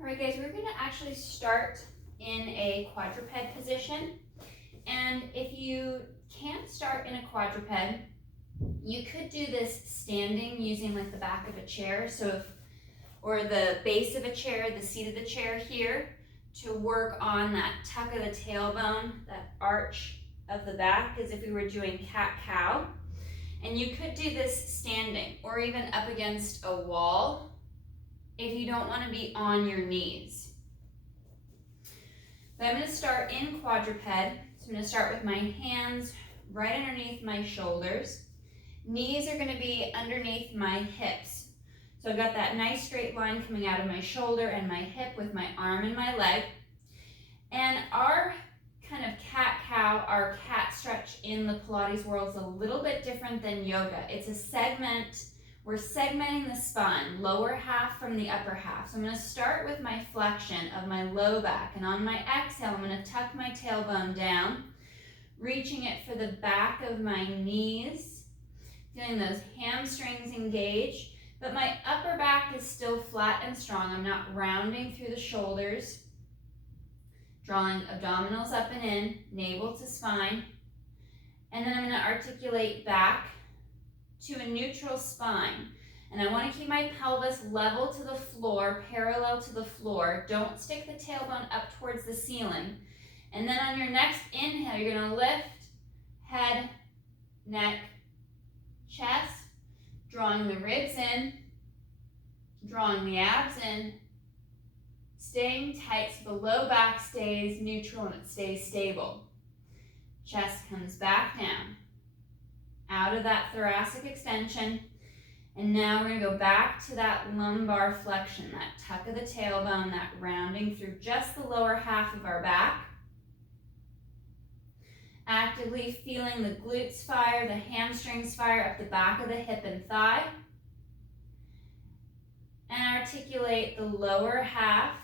All right, guys, we're gonna actually start in a quadruped position. And if you can't start in a quadruped, you could do this standing using like the back of a chair. Or the base of a chair, the seat of the chair here, to work on that tuck of the tailbone, that arch of the back, as if we were doing cat-cow. And you could do this standing or even up against a wall if you don't want to be on your knees. But I'm going to start in quadruped. So I'm going to start with my hands right underneath my shoulders. Knees are going to be underneath my hips. So I've got that nice straight line coming out of my shoulder and my hip with my arm and my leg. And our kind of cat-cow, our cat stretch in the Pilates world is a little bit different than yoga. It's a segment. We're segmenting the spine, lower half from the upper half. So I'm going to start with my flexion of my low back. And on my exhale, I'm going to tuck my tailbone down, reaching it for the back of my knees, feeling those hamstrings engage. But my upper back is still flat and strong. I'm not rounding through the shoulders. Drawing abdominals up and in, navel to spine. And then I'm going to articulate back to a neutral spine. And I want to keep my pelvis level to the floor, parallel to the floor. Don't stick the tailbone up towards the ceiling. And then on your next inhale, you're going to lift, head, neck, chest, drawing the ribs in, drawing the abs in, staying tight so the low back stays neutral and it stays stable. Chest comes back down, out of that thoracic extension. And now we're going to go back to that lumbar flexion, that tuck of the tailbone, that rounding through just the lower half of our back. Actively feeling the glutes fire, the hamstrings fire up the back of the hip and thigh. And articulate the lower half,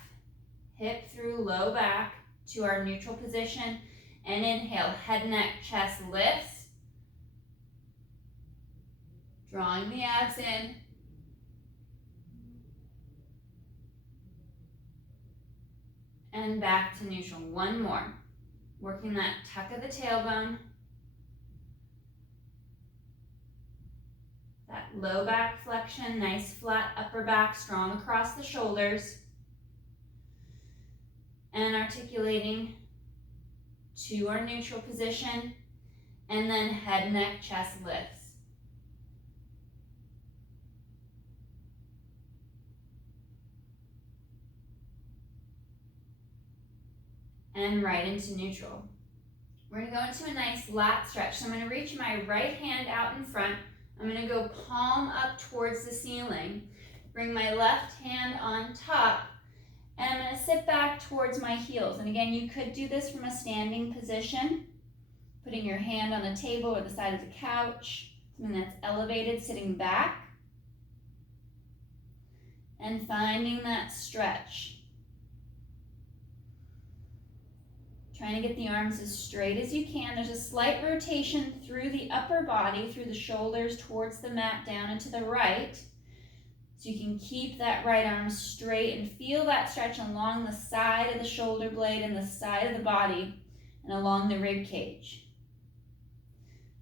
hip through low back to our neutral position. And inhale, head, neck, chest lifts. Drawing the abs in. And back to neutral. One more. Working that tuck of the tailbone. That low back flexion, nice flat upper back, strong across the shoulders. And articulating to our neutral position. And then head, neck, chest lifts. And right into neutral. We're going to go into a nice lat stretch. So I'm going to reach my right hand out in front. I'm going to go palm up towards the ceiling. Bring my left hand on top. And I'm going to sit back towards my heels. And again, you could do this from a standing position. Putting your hand on the table or the side of the couch. Something that's elevated, sitting back. And finding that stretch. Trying to get the arms as straight as you can. There's a slight rotation through the upper body, through the shoulders, towards the mat, down and to the right. So you can keep that right arm straight and feel that stretch along the side of the shoulder blade and the side of the body and along the rib cage.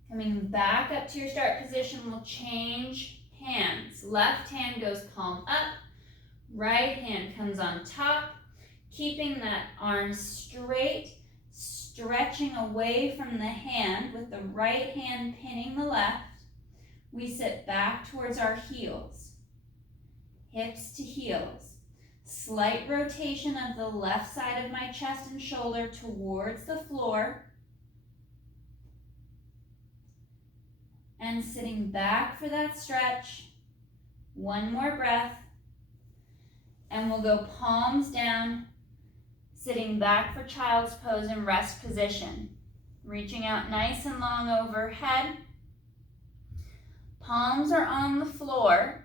Coming back up to your start position, we'll change hands. Left hand goes palm up, right hand comes on top, keeping that arm straight, stretching away from the hand with the right hand pinning the left. We sit back towards our heels, hips to heels. Slight rotation of the left side of my chest and shoulder towards the floor. And sitting back for that stretch. One more breath. And we'll go palms down, sitting back for child's pose and rest position. Reaching out nice and long overhead. Palms are on the floor.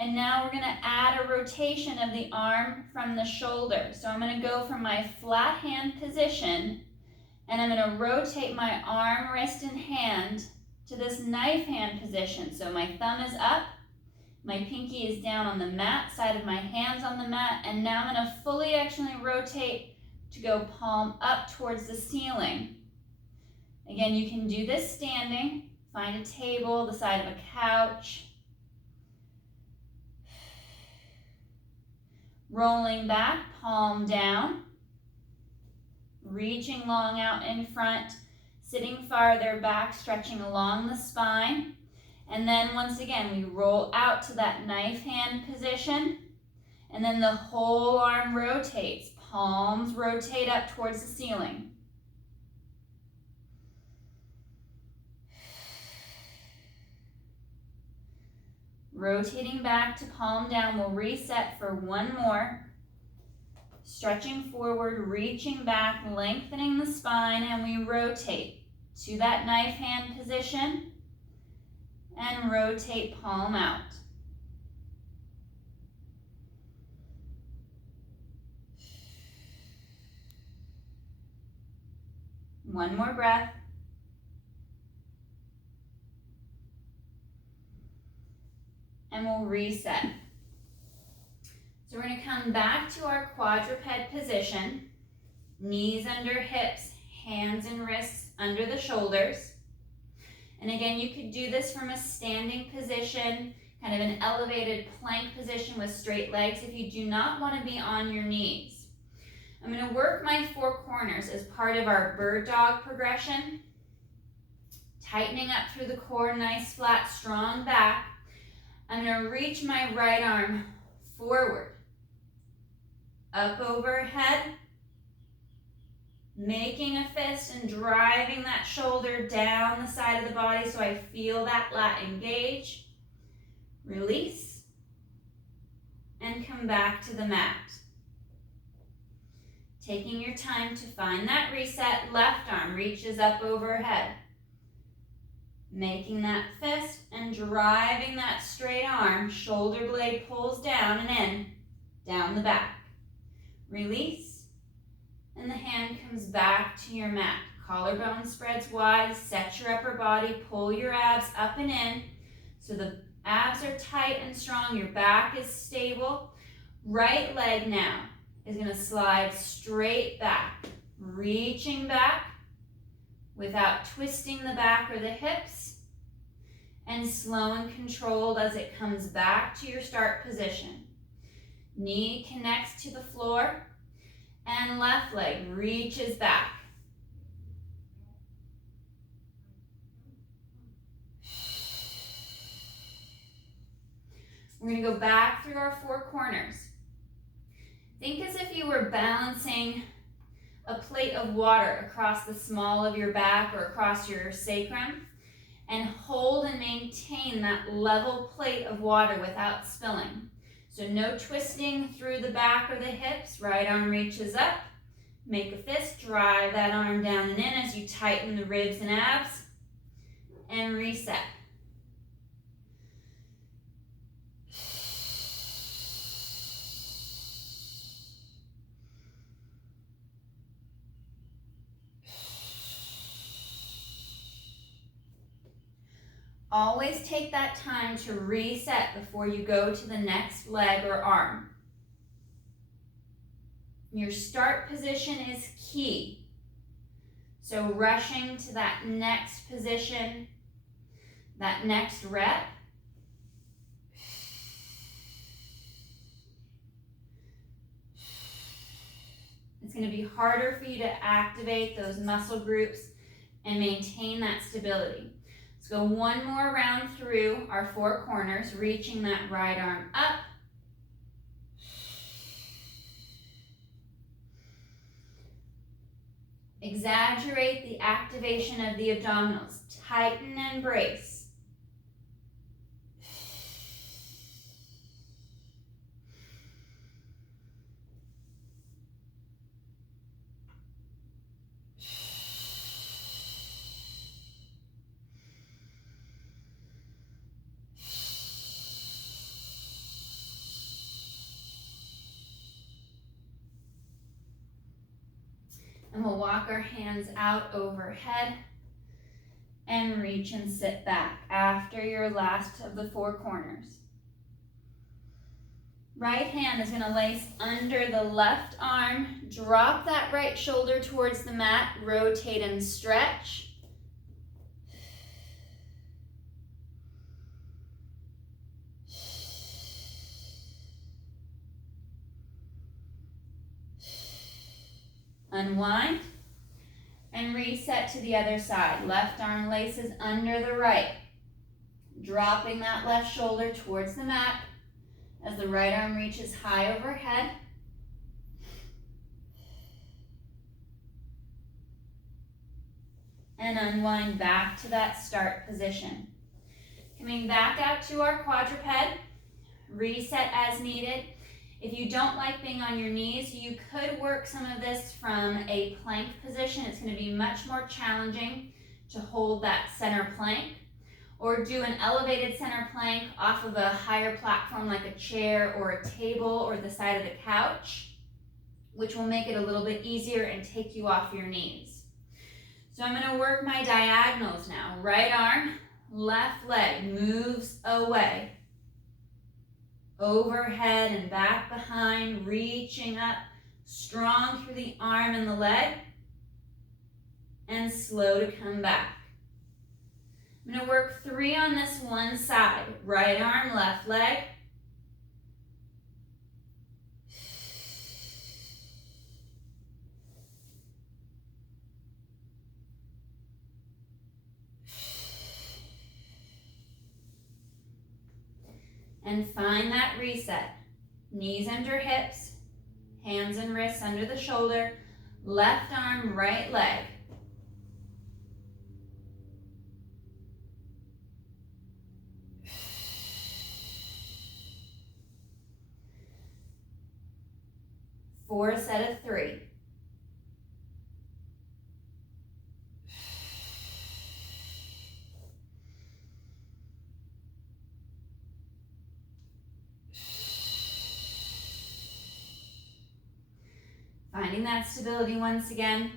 And now we're going to add a rotation of the arm from the shoulder. So I'm going to go from my flat hand position, and I'm going to rotate my arm, wrist, and hand to this knife hand position. So my thumb is up, My pinky is down on the mat, side of my hands on the mat, and now I'm gonna fully actually rotate to go palm up towards the ceiling. Again, you can do this standing. Find a table, the side of a couch. Rolling back, palm down. Reaching long out in front, sitting farther back, stretching along the spine. And then once again, we roll out to that knife hand position. And then the whole arm rotates. Palms rotate up towards the ceiling. Rotating back to palm down, we'll reset for one more. Stretching forward, reaching back, lengthening the spine, and we rotate to that knife hand position and rotate palm out. One more breath. And we'll reset. So we're going to come back to our quadruped position. Knees under hips, hands and wrists under the shoulders. And again, you could do this from a standing position, kind of an elevated plank position with straight legs if you do not want to be on your knees. I'm going to work my four corners as part of our bird dog progression. Tightening up through the core, nice flat, strong back. I'm going to reach my right arm forward, up overhead, making a fist and driving that shoulder down the side of the body so I feel that lat engage. Release, and come back to the mat. Taking your time to find that reset, left arm reaches up overhead. Making that fist and driving that straight arm, shoulder blade pulls down and in, down the back. Release, and the hand comes back to your mat. Collarbone spreads wide, set your upper body, pull your abs up and in. So the abs are tight and strong, your back is stable. Right leg now is gonna slide straight back, reaching back without twisting the back or the hips, and slow and controlled as it comes back to your start position. Knee connects to the floor, and left leg reaches back. We're gonna go back through our four corners. Think as if you were balancing a plate of water across the small of your back or across your sacrum, and hold and maintain that level plate of water without spilling. So no twisting through the back or the hips. Right arm reaches up, make a fist, drive that arm down and in as you tighten the ribs and abs, and reset. Always take that time to reset before you go to the next leg or arm. Your start position is key. So rushing to that next position, that next rep, it's going to be harder for you to activate those muscle groups and maintain that stability. Let's go one more round through our four corners, reaching that right arm up. Exaggerate the activation of the abdominals. Tighten and brace. And we'll walk our hands out overhead and reach and sit back after your last of the four corners. Right hand is going to lace under the left arm. Drop that right shoulder towards the mat. Rotate and stretch. Unwind and reset to the other side. Left arm laces under the right. Dropping that left shoulder towards the mat as the right arm reaches high overhead. And unwind back to that start position. Coming back out to our quadruped, reset as needed. If you don't like being on your knees, you could work some of this from a plank position. It's going to be much more challenging to hold that center plank. Or do an elevated center plank off of a higher platform like a chair or a table or the side of the couch, which will make it a little bit easier and take you off your knees. So I'm going to work my diagonals now. Right arm, left leg moves away. Overhead and back behind, reaching up, strong through the arm and the leg, and slow to come back. I'm going to work 3 on this one side. Right arm, left leg. And find that reset. Knees under hips, hands and wrists under the shoulder, left arm, right leg. Four set of 3. Finding that stability once again.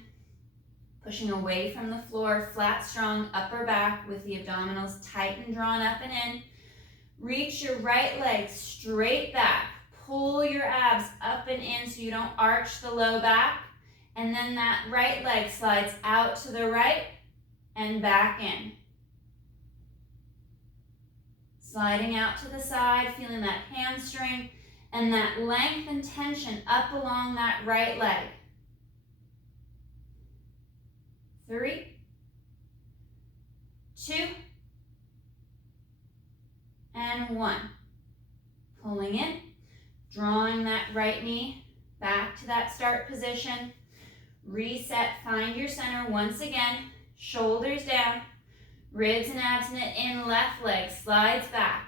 Pushing away from the floor, flat, strong, upper back with the abdominals tight and drawn up and in. Reach your right leg straight back. Pull your abs up and in so you don't arch the low back. And then that right leg slides out to the right and back in. Sliding out to the side, feeling that hamstring and that length and tension up along that right leg. 3, 2, and 1. Pulling in, drawing that right knee back to that start position. Reset, find your center once again. Shoulders down, ribs and abs knit in, left leg slides back.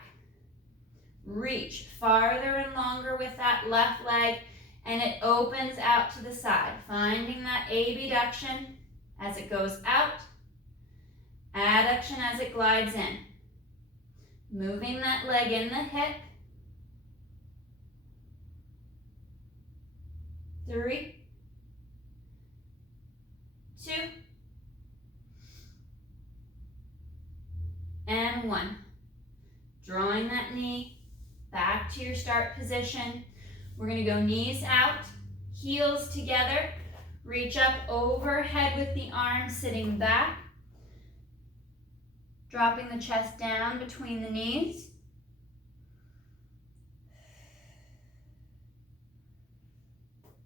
Reach farther and longer with that left leg, and it opens out to the side. Finding that abduction as it goes out, adduction as it glides in. Moving that leg in the hip. 3, 2, and 1. Drawing that knee back to your start position. We're going to go knees out, heels together. Reach up overhead with the arms, sitting back. Dropping the chest down between the knees.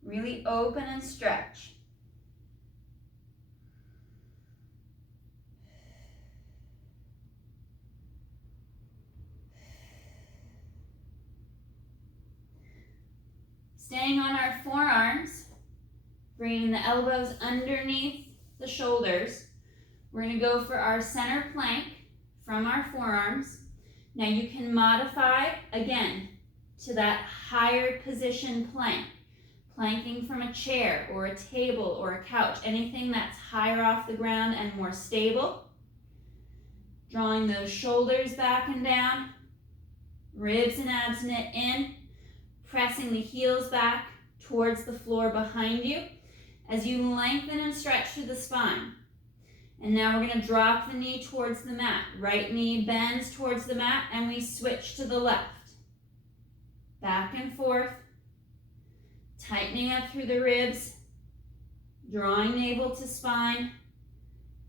Really open and stretch. Staying on our forearms, bringing the elbows underneath the shoulders. We're going to go for our center plank from our forearms. Now you can modify, again, to that higher position plank. Planking from a chair or a table or a couch, anything that's higher off the ground and more stable. Drawing those shoulders back and down, ribs and abs knit in, pressing the heels back towards the floor behind you as you lengthen and stretch through the spine. And now we're going to drop the knee towards the mat. Right knee bends towards the mat and we switch to the left. Back back and forth, tightening up through the ribs, drawing navel to spine,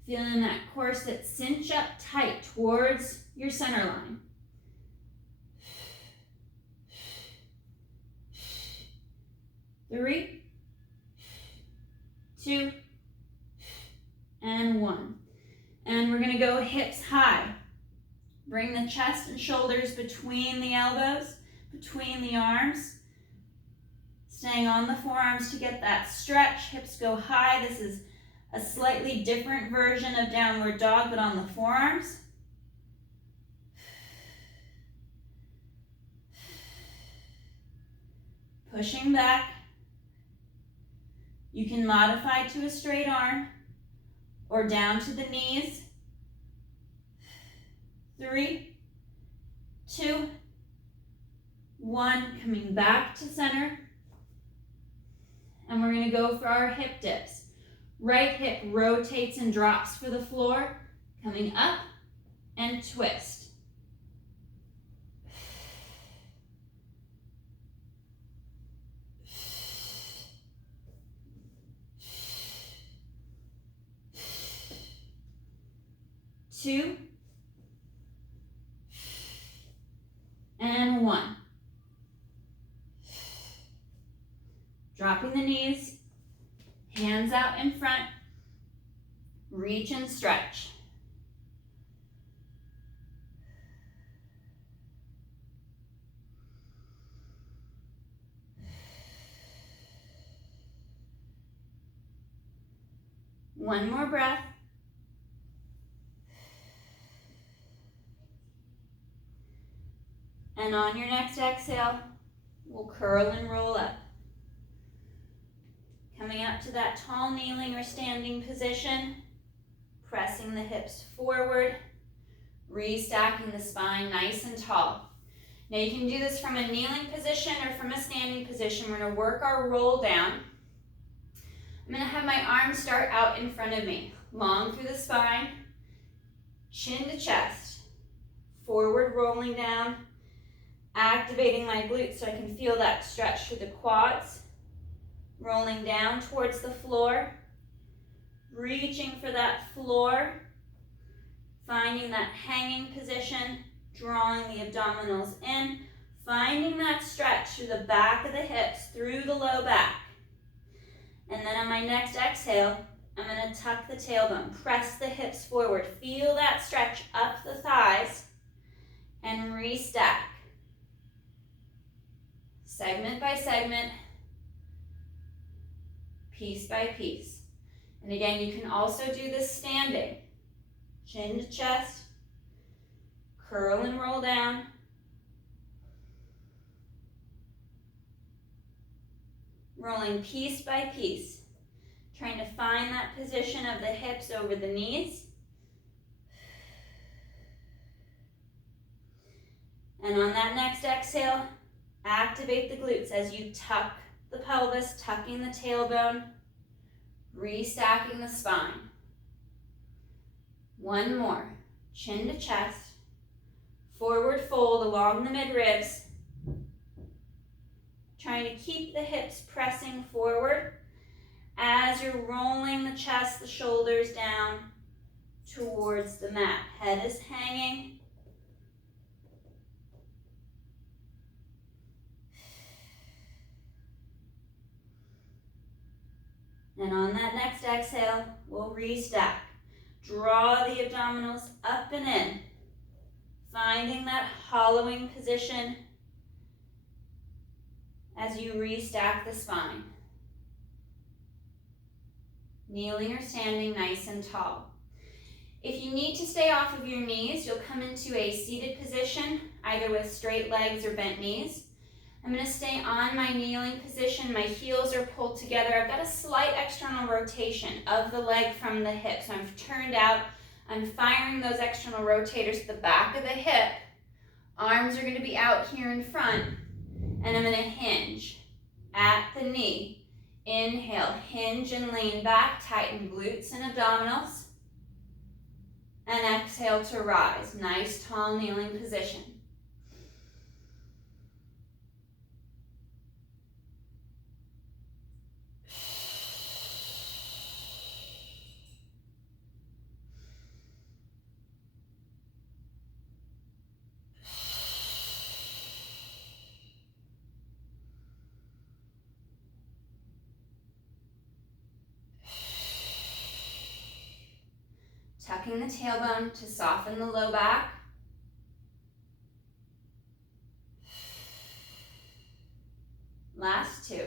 feeling that corset cinch up tight towards your center line. 3, 2, and 1. And we're going to go hips high. Bring the chest and shoulders between the elbows, between the arms. Staying on the forearms to get that stretch. Hips go high. This is a slightly different version of downward dog, but on the forearms. Pushing back. You can modify to a straight arm or down to the knees. 3, 2, 1. Coming back to center. And we're going to go for our hip dips. Right hip rotates and drops for the floor. Coming up and twist. Two, and 1. Dropping the knees, hands out in front, reach and stretch. One more breath. And on your next exhale, we'll curl and roll up. Coming up to that tall kneeling or standing position, pressing the hips forward, restacking the spine nice and tall. Now you can do this from a kneeling position or from a standing position. We're going to work our roll down. I'm going to have my arms start out in front of me, long through the spine, chin to chest, forward rolling down, activating my glutes so I can feel that stretch through the quads, rolling down towards the floor, reaching for that floor, finding that hanging position, drawing the abdominals in, finding that stretch through the back of the hips, through the low back. And then on my next exhale, I'm going to tuck the tailbone, press the hips forward, feel that stretch up the thighs, and restack. Segment by segment, piece by piece. And again, you can also do this standing. Chin to chest, curl and roll down. Rolling piece by piece, trying to find that position of the hips over the knees. And on that next exhale, activate the glutes as you tuck the pelvis, tucking the tailbone, restacking the spine. One more. Chin to chest, forward fold along the midribs, trying to keep the hips pressing forward as you're rolling the chest, the shoulders down towards the mat. Head is hanging. And on that next exhale, we'll restack. Draw the abdominals up and in, finding that hollowing position as you restack the spine. Kneeling or standing nice and tall. If you need to stay off of your knees, you'll come into a seated position, either with straight legs or bent knees. I'm going to stay on my kneeling position. My heels are pulled together. I've got a slight external rotation of the leg from the hip. So I'm turned out. I'm firing those external rotators to the back of the hip. Arms are going to be out here in front. And I'm going to hinge at the knee. Inhale, hinge and lean back. Tighten glutes and abdominals. And exhale to rise. Nice tall kneeling position. tucking the tailbone to soften the low back. Last two.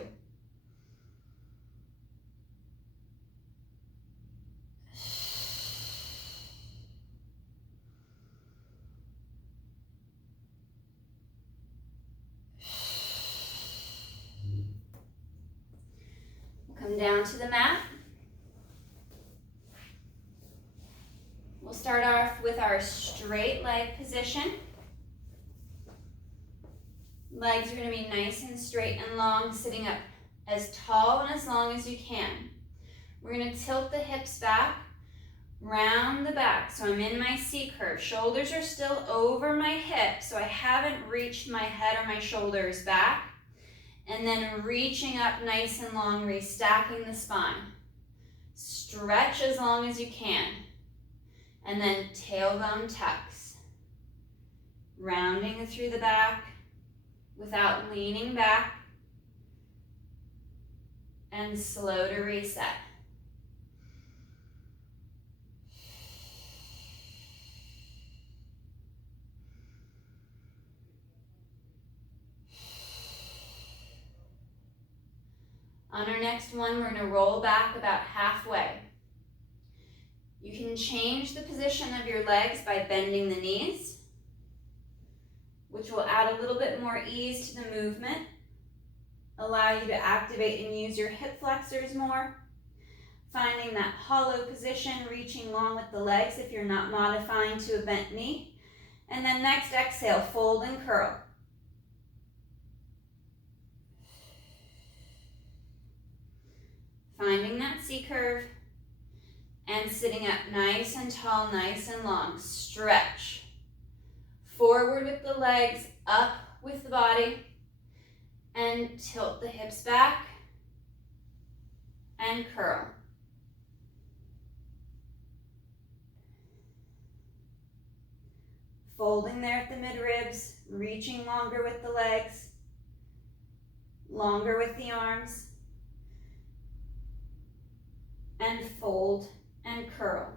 Come down to the mat. We'll start off with our straight leg position. Legs are going to be nice and straight and long, sitting up as tall and as long as you can. We're going to tilt the hips back, round the back. So I'm in my C curve. Shoulders are still over my hips, so I haven't reached my head or my shoulders back. And then reaching up nice and long, restacking the spine. Stretch as long as you can. And then tailbone tucks. Rounding through the back without leaning back. And slow to reset. On our next one, we're going to roll back about halfway. You can change the position of your legs by bending the knees, which will add a little bit more ease to the movement, allow you to activate and use your hip flexors more, finding that hollow position, reaching long with the legs if you're not modifying to a bent knee. And then next exhale, fold and curl. Finding that C curve and sitting up nice and tall, nice and long. Stretch. Forward with the legs, up with the body, and tilt the hips back and curl. Folding there at the mid-ribs, reaching longer with the legs, longer with the arms. And fold and curl.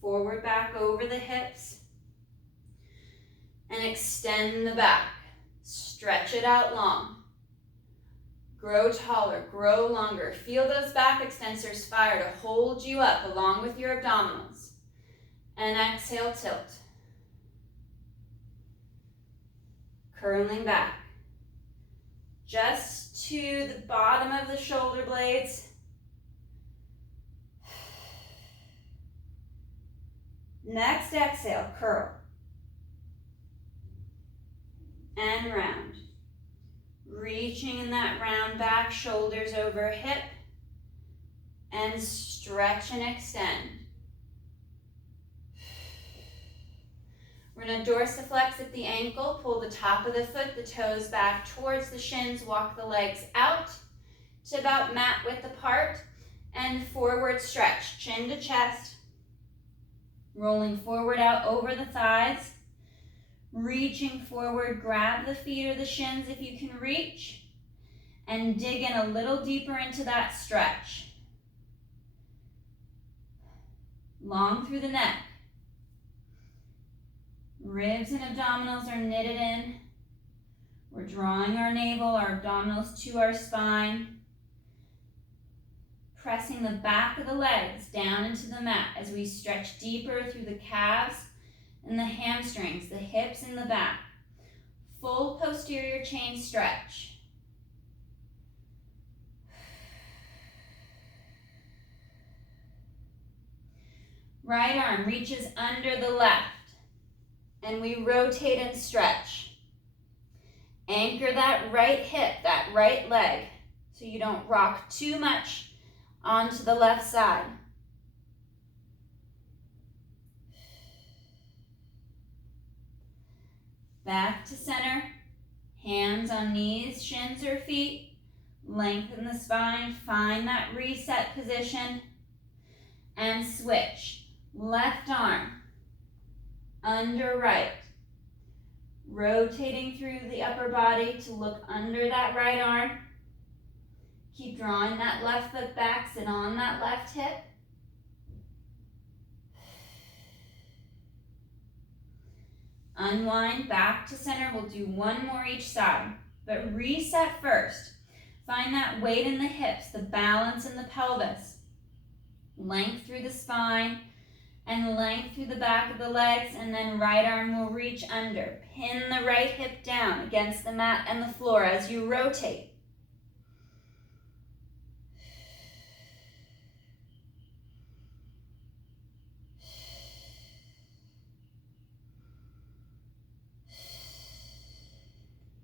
Forward back over the hips. And extend the back. Stretch it out long. Grow taller, grow longer. Feel those back extensors fire to hold you up along with your abdominals. And exhale, tilt. Curling back. Just to the bottom of the shoulder blades. Next exhale, curl. And round. Reaching in that round back, shoulders over hip. And stretch and extend. We're going to dorsiflex at the ankle, pull the top of the foot, the toes back towards the shins, walk the legs out to about mat width apart, and forward stretch, chin to chest. Rolling forward out over the thighs, reaching forward, grab the feet or the shins if you can reach, and dig in a little deeper into that stretch. Long through the neck. Ribs and abdominals are knitted in. We're drawing our navel, our abdominals to our spine. Pressing the back of the legs down into the mat as we stretch deeper through the calves and the hamstrings, the hips and the back. Full posterior chain stretch. Right arm reaches under the left and we rotate and stretch. Anchor that right hip, that right leg, so you don't rock too much onto the left side. Back to center, hands on knees, shins or feet. Lengthen the spine, find that reset position, and switch. Left arm, under right. Rotating through the upper body to look under that right arm. Keep drawing that left foot back, sit on that left hip. Unwind back to center. We'll do one more each side, but reset first. Find that weight in the hips, the balance in the pelvis. Length through the spine and length through the back of the legs, and then right arm will reach under. Pin the right hip down against the mat and the floor as you rotate.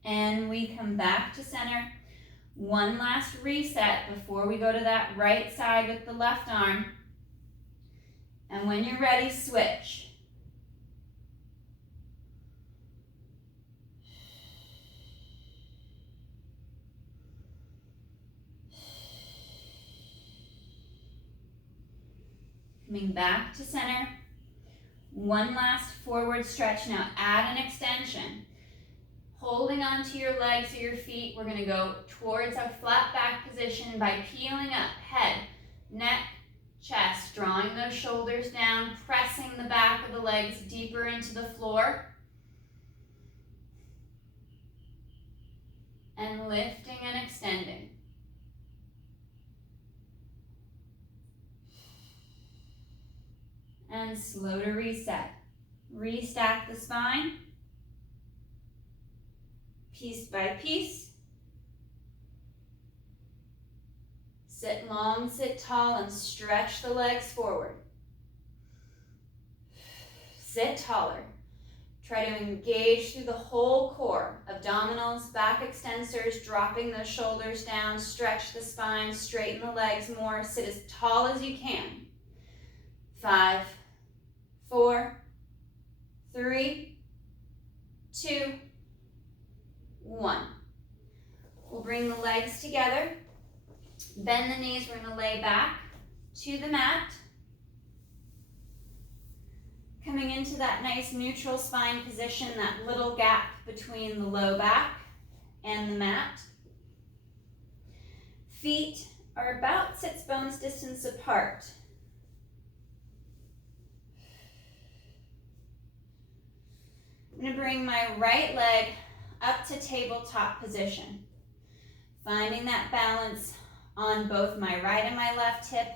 And we come back to center. One last reset before we go to that right side with the left arm. And when you're ready, switch. Coming back to center. One last forward stretch. Now add an extension. Holding onto your legs or your feet, we're going to go towards a flat back position by peeling up, head, neck, chest, drawing those shoulders down, pressing the back of the legs deeper into the floor, and lifting and extending. And slow to reset. Restack the spine. Piece by piece. Sit long, sit tall, and stretch the legs forward. Sit taller. Try to engage through the whole core. Abdominals, back extensors, dropping those shoulders down, stretch the spine, straighten the legs more. Sit as tall as you can. 5, 4, 3, 2, 1. We'll bring the legs together. Bend the knees. We're going to lay back to the mat. Coming into that nice neutral spine position, that little gap between the low back and the mat. Feet are about sits bones distance apart. I'm going to bring my right leg up to tabletop position. Finding that balance on both my right and my left hip,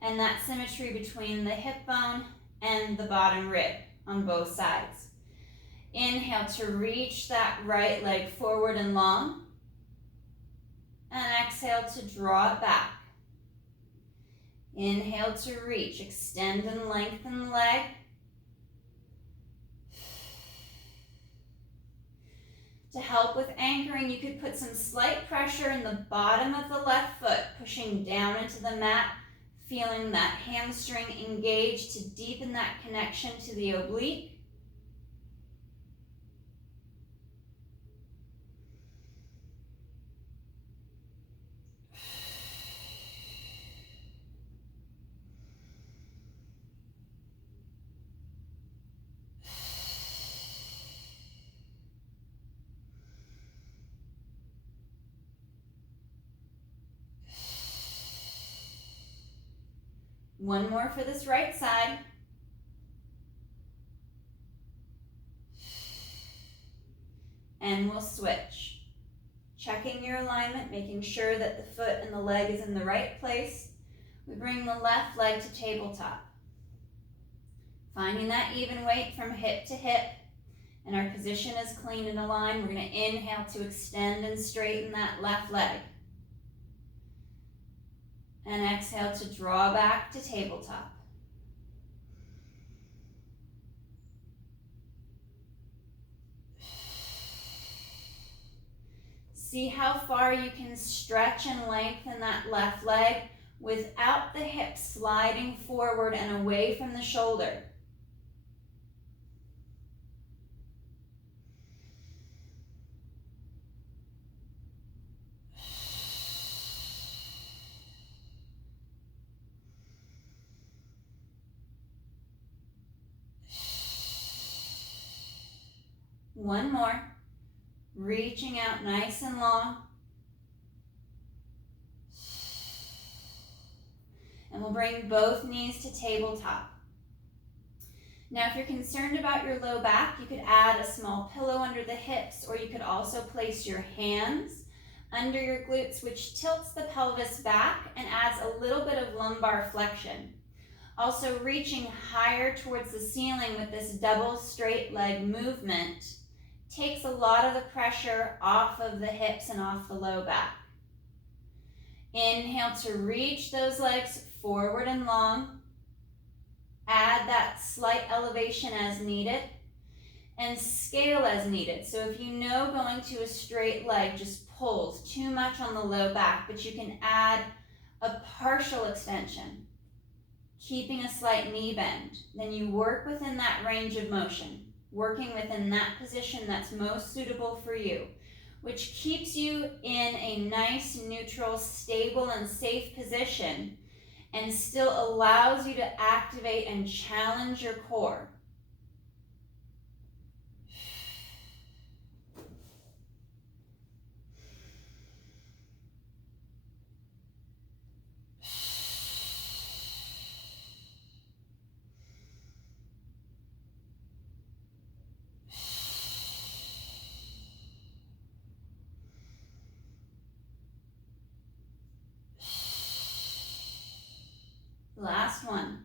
and that symmetry between the hip bone and the bottom rib on both sides. Inhale to reach that right leg forward and long, and exhale to draw it back. Inhale to reach, extend and lengthen the leg. To help with anchoring, you could put some slight pressure in the bottom of the left foot, pushing down into the mat, feeling that hamstring engage to deepen that connection to the oblique. One more for this right side. And we'll switch. Checking your alignment, making sure that the foot and the leg is in the right place. We bring the left leg to tabletop. Finding that even weight from hip to hip. And our position is clean and aligned. We're going to inhale to extend and straighten that left leg. And exhale to draw back to tabletop. See how far you can stretch and lengthen that left leg without the hips sliding forward and away from the shoulder. One more. Reaching out nice and long. And we'll bring both knees to tabletop. Now, if you're concerned about your low back, you could add a small pillow under the hips, or you could also place your hands under your glutes, which tilts the pelvis back and adds a little bit of lumbar flexion. Also, reaching higher towards the ceiling with this double straight leg movement takes a lot of the pressure off of the hips and off the low back. Inhale to reach those legs forward and long. Add that slight elevation as needed, and scale as needed. So if you know going to a straight leg just pulls too much on the low back, but you can add a partial extension, keeping a slight knee bend, then you work within that range of motion, working within that position that's most suitable for you, which keeps you in a nice, neutral, stable, and safe position, and still allows you to activate and challenge your core. Last one.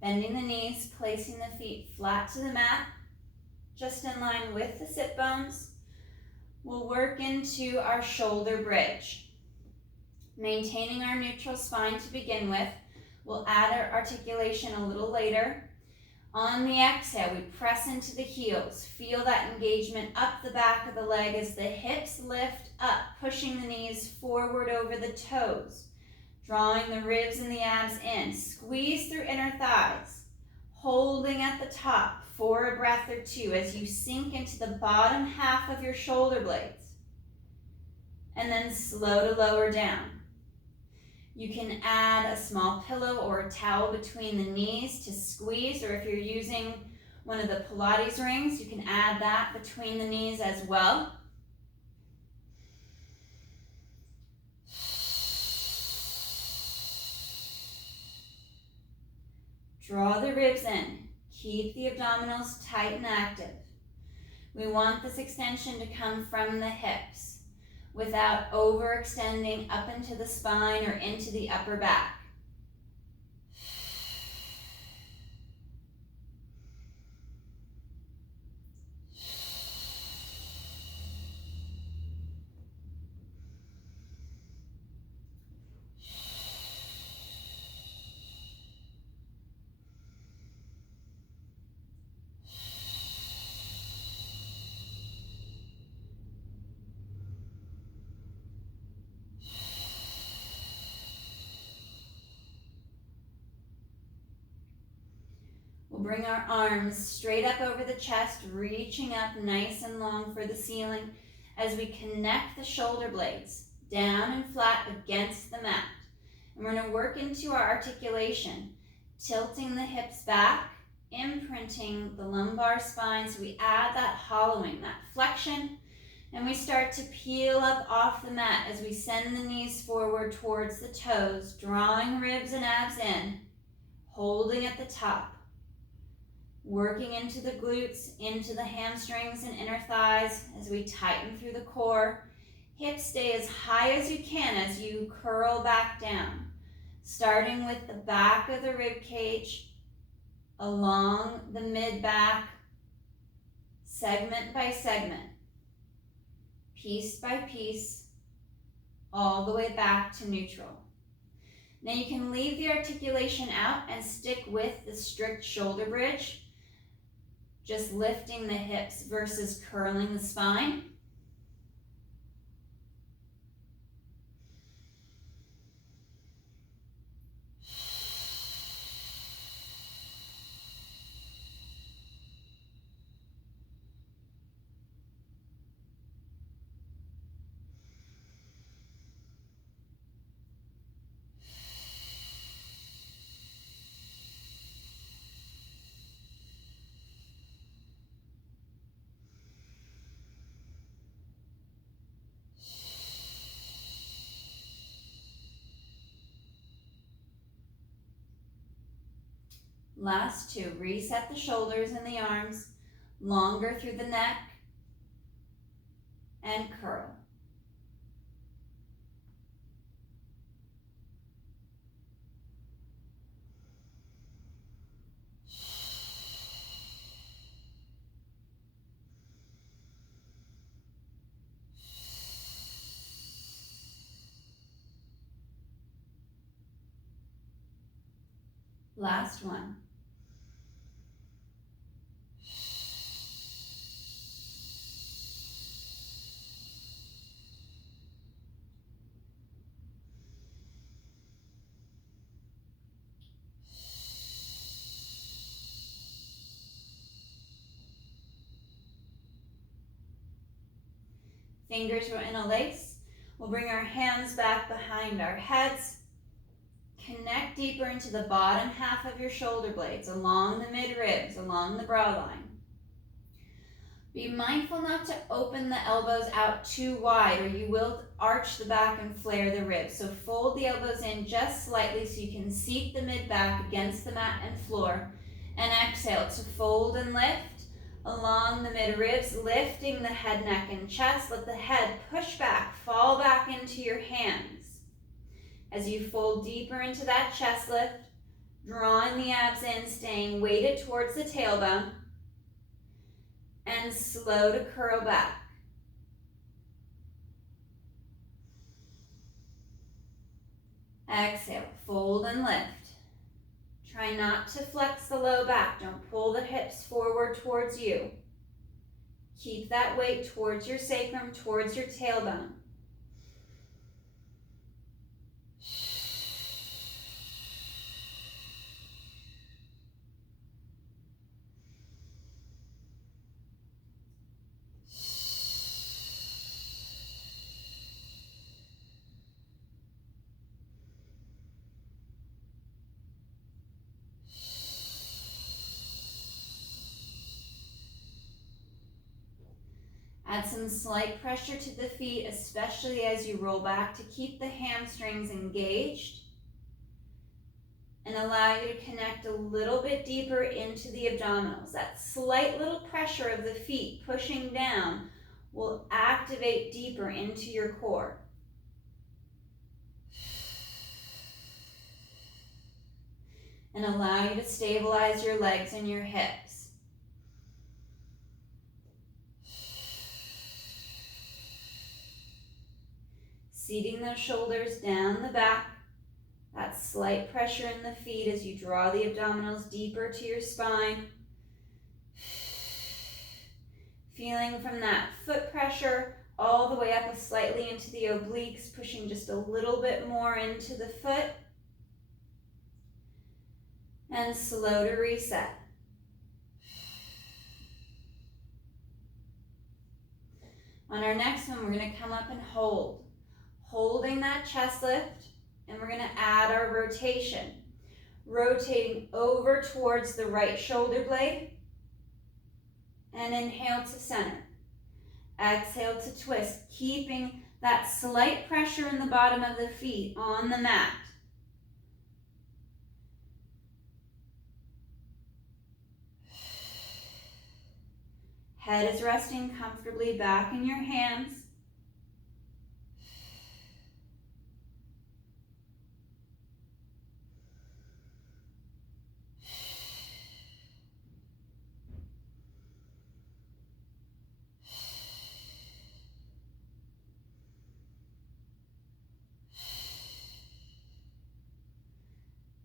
Bending the knees, placing the feet flat to the mat, just in line with the sit bones. We'll work into our shoulder bridge. Maintaining our neutral spine to begin with. We'll add our articulation a little later. On the exhale, we press into the heels. Feel that engagement up the back of the leg as the hips lift up, pushing the knees forward over the toes, drawing the ribs and the abs in. Squeeze through inner thighs, holding at the top for a breath or two as you sink into the bottom half of your shoulder blades, and then slow to lower down. You can add a small pillow or a towel between the knees to squeeze, or if you're using one of the Pilates rings, you can add that between the knees as well. Draw the ribs in. Keep the abdominals tight and active. We want this extension to come from the hips without overextending up into the spine or into the upper back. We'll bring our arms straight up over the chest, reaching up nice and long for the ceiling as we connect the shoulder blades down and flat against the mat. And we're going to work into our articulation, tilting the hips back, imprinting the lumbar spine, so we add that hollowing, that flexion, and we start to peel up off the mat as we send the knees forward towards the toes, drawing ribs and abs in, holding at the top, working into the glutes, into the hamstrings and inner thighs as we tighten through the core. Hips stay as high as you can as you curl back down, starting with the back of the rib cage, along the mid-back, segment by segment, piece by piece, all the way back to neutral. Now you can leave the articulation out and stick with the strict shoulder bridge, just lifting the hips versus curling the spine. Last two. Reset the shoulders and the arms, longer through the neck, and curl. Last one. Fingers are in a lace. We'll bring our hands back behind our heads. Connect deeper into the bottom half of your shoulder blades, along the mid-ribs, along the brow line. Be mindful not to open the elbows out too wide, or you will arch the back and flare the ribs. So fold the elbows in just slightly so you can seat the mid-back against the mat and floor. And exhale to fold and lift along the mid-ribs, lifting the head, neck, and chest. Let the head push back, fall back into your hands. As you fold deeper into that chest lift, drawing the abs in, staying weighted towards the tailbone, and slow to curl back. Exhale, fold and lift. Try not to flex the low back. Don't pull the hips forward towards you. Keep that weight towards your sacrum, towards your tailbone. Add some slight pressure to the feet, especially as you roll back, to keep the hamstrings engaged and allow you to connect a little bit deeper into the abdominals. That slight little pressure of the feet pushing down will activate deeper into your core. And allow you to stabilize your legs and your hips. Seating those shoulders down the back, that slight pressure in the feet as you draw the abdominals deeper to your spine. Feeling from that foot pressure all the way up slightly into the obliques, pushing just a little bit more into the foot. And slow to reset. On our next one, we're going to come up and hold. Holding that chest lift, and we're going to add our rotation. Rotating over towards the right shoulder blade, and inhale to center. Exhale to twist, keeping that slight pressure in the bottom of the feet on the mat. Head is resting comfortably back in your hands.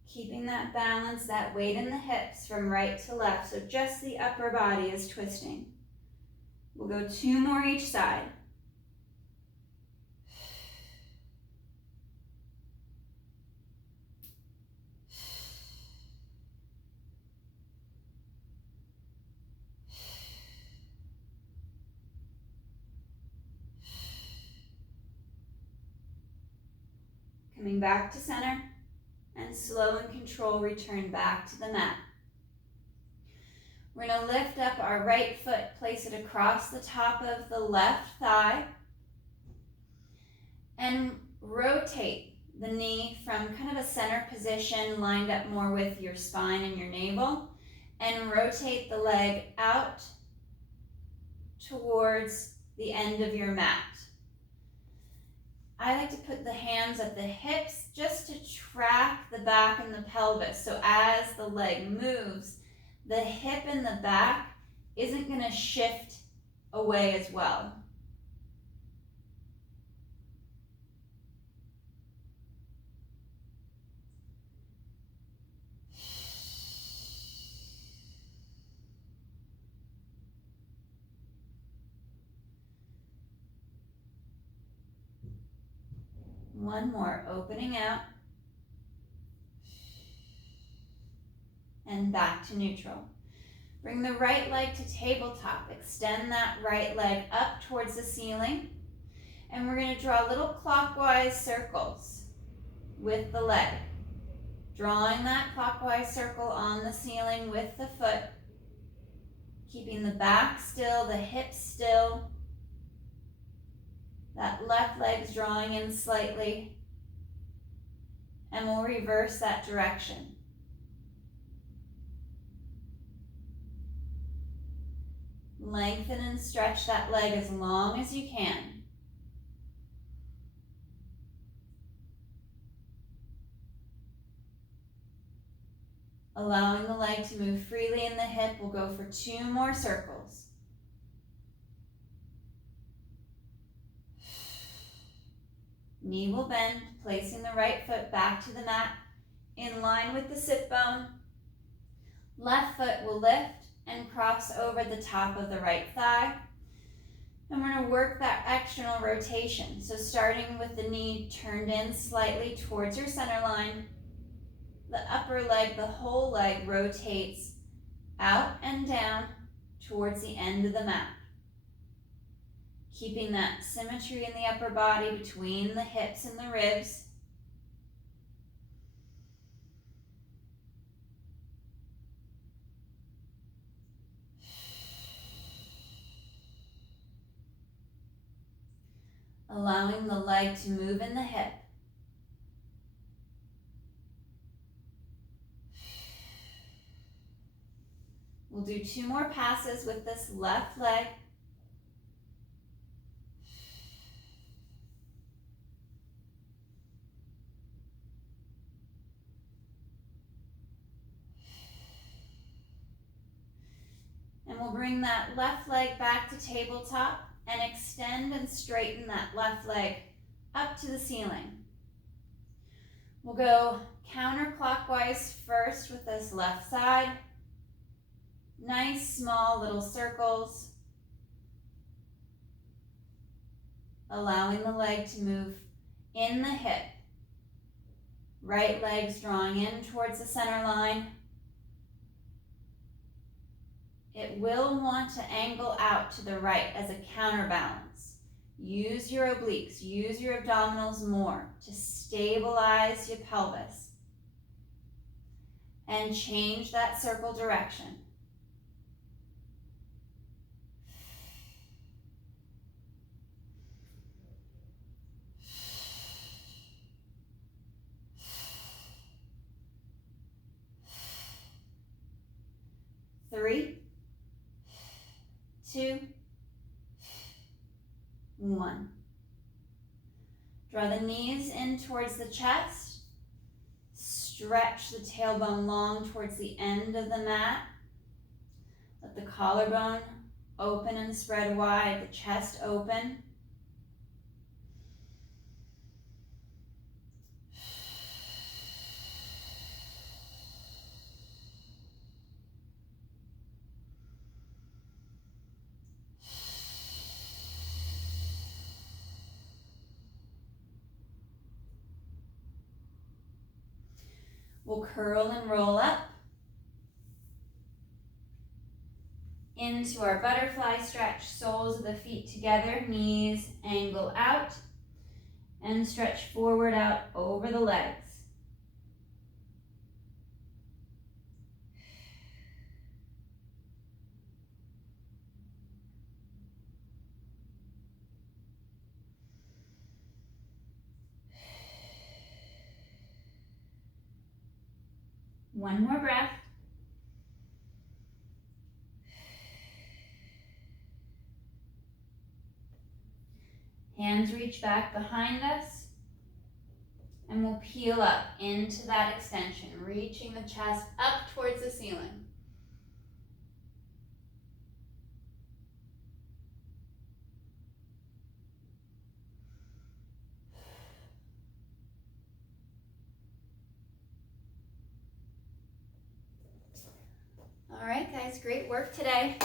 Keeping that balance, that weight in the hips from right to left, so just the upper body is twisting. We'll go 2 more each side. Coming back to center. And slow and control, return back to the mat. We're going to lift up our right foot, place it across the top of the left thigh, and rotate the knee from kind of a center position lined up more with your spine and your navel, and rotate the leg out towards the end of your mat. I like to put the hands at the hips just to track the back and the pelvis. So as the leg moves, the hip and the back isn't going to shift away as well. One more, opening out. And back to neutral. Bring the right leg to tabletop. Extend that right leg up towards the ceiling. And we're going to draw little clockwise circles with the leg. Drawing that clockwise circle on the ceiling with the foot. Keeping the back still, the hips still. That left leg's drawing in slightly. And we'll reverse that direction. Lengthen and stretch that leg as long as you can. Allowing the leg to move freely in the hip, we'll go for 2 more circles. Knee will bend, placing the right foot back to the mat in line with the sit bone. Left foot will lift and cross over the top of the right thigh. And we're going to work that external rotation. So starting with the knee turned in slightly towards your center line, the upper leg, the whole leg rotates out and down towards the end of the mat. Keeping that symmetry in the upper body between the hips and the ribs. Allowing the leg to move in the hip. We'll do 2 more passes with this left leg. And we'll bring that left leg back to tabletop and extend and straighten that left leg up to the ceiling. We'll go counterclockwise first with this left side. Nice small little circles. Allowing the leg to move in the hip. Right leg's drawing in towards the center line. It will want to angle out to the right as a counterbalance. Use your obliques, use your abdominals more to stabilize your pelvis. And change that circle direction. Three, 2, 1. Draw the knees in towards the chest. Stretch the tailbone long towards the end of the mat. Let the collarbone open and spread wide, the chest open. We'll curl and roll up into our butterfly stretch, soles of the feet together, knees angle out, and stretch forward out over the legs. One more breath. Hands reach back behind us, and we'll peel up into that extension, reaching the chest up towards the ceiling. All right, guys, great work today.